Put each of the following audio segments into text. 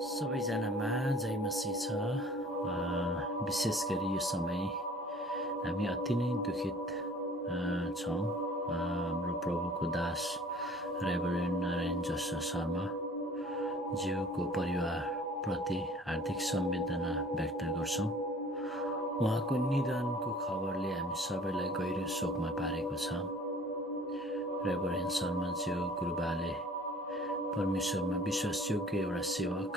सबैजनामा जय मसीह छ। विशेष गरी यो समय हामी अति नै दुखित छौँ। हाम्रो प्रभुको दास रेभरेन्ड नारायण जोसेफ शर्मा ज्यूको परिवारप्रति हार्दिक संवेदना व्यक्त गर्छौँ। उहाँको निधनको खबरले हामी सबैलाई गहिरो शोकमा पारेको छ। रेभरेन्ड शर्मा ज्यू गुरुबाले परमेश्वरमा विश्वासयोग्य एउटा सेवक,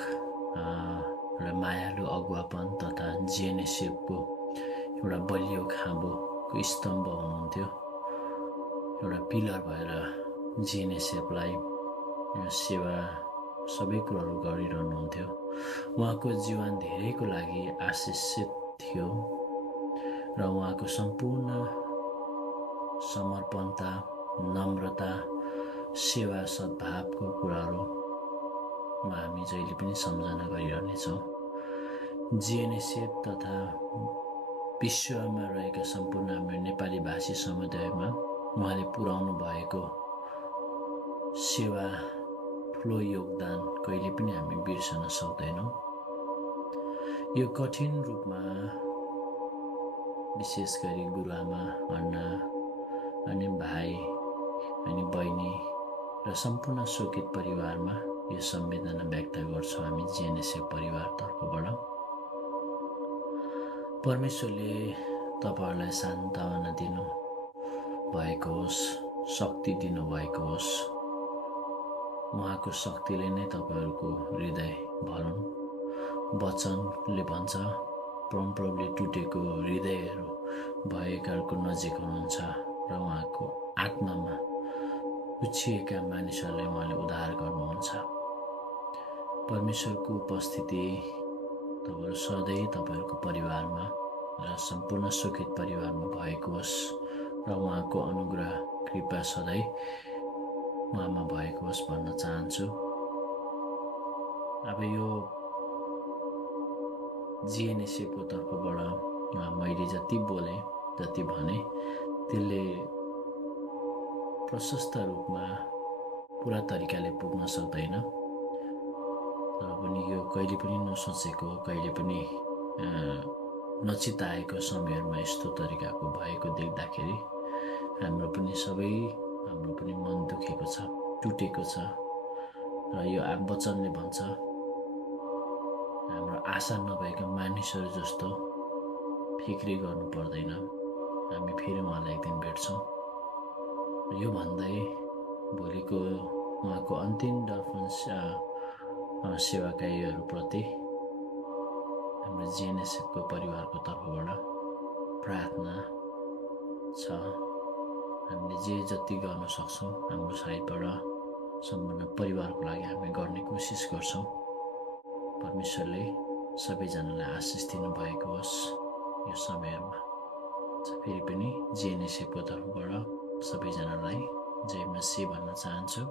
एउटा मायालु अगुवापन तथा जिएनएसएफको एउटा बलियो खाँबोको स्तम्भ हुनुहुन्थ्यो। एउटा पिलर भएर जिएनएसएफलाई सेवा सबै कुराहरू गरिरहनुहुन्थ्यो। उहाँको जीवन धेरैको लागि आशिषित थियो र उहाँको सम्पूर्ण समर्पणता, नम्रता, सेवा, सद्भावको कुराहरूमा हामी जहिले पनि सम्झना गरिरहनेछौँ। जिएनएसएफ तथा विश्वमा रहेका सम्पूर्ण हाम्रो नेपाली भाषी समुदायमा उहाँले पुर्याउनु भएको सेवा, ठुलो योगदान कहिले पनि हामी बिर्सन सक्दैनौँ। यो कठिन रूपमा विशेष गरी गुरुआमा, अन्ना अनि भाइ अनि बहिनी र सम्पूर्ण शोकित परिवारमा यो संवेदना व्यक्त गर्छौँ हामी जिएनएसएफ परिवारतर्फबाट। परमेश्वरले तपाईँहरूलाई सान्त्वना दिनु भएको होस्, शक्ति दिनुभएको होस्। उहाँको शक्तिले नै तपाईँहरूको हृदय भरुन्। वचनले भन्छ, परमप्रभुले टुटेको हृदयहरू भएकाहरूको नजिक हुनुहुन्छ र उहाँको आत्मामा उछिएका मानिसहरूलाई उहाँले उद्धार गर्नुहुन्छ। परमेश्वरको उपस्थिति तपाईँहरू सधैँ तपाईँहरूको परिवारमा र सम्पूर्ण शोकित परिवारमा भएको होस् र उहाँको अनुग्रह, कृपा सधैँ उहाँमा भएको होस् भन्न चाहन्छु। अब यो जिएनएसएफको तर्फबाट मैले जति बोलेँ, जति भने त्यसले प्रशस्त रूपमा पुरा तरिकाले पुग्न सक्दैन। तर पनि यो कहिले पनि नसोचेको, कहिले पनि नचिताएको समयहरूमा यस्तो तरिकाको भएको देख्दाखेरि हाम्रो पनि मन दुखेको छ, टुटेको छ। र यो वचनले भन्छ, हाम्रो आशा नभएका मानिसहरू जस्तो फिक्री गर्नु पर्दैन, हामी फेरि उहाँलाई एक दिन भेट्छौँ। यो भन्दै भोलिको उहाँको अन्तिम दर्पण सेवाकारीहरूप्रति हाम्रो जिएनएसएफको परिवारको तर्फबाट प्रार्थना छ। हामीले जे जति गर्न सक्छौँ हाम्रो साइडबाट सम्पूर्ण परिवारको लागि हामी गर्ने कोसिस गर्छौँ। परमेश्वरले सबैजनालाई आशिष दिनुभएको होस् यो समयहरूमा। फेरि पनि जिएनएसएफको तर्फबाट सबैजनालाई जय मसीह भन्न चाहन्छु।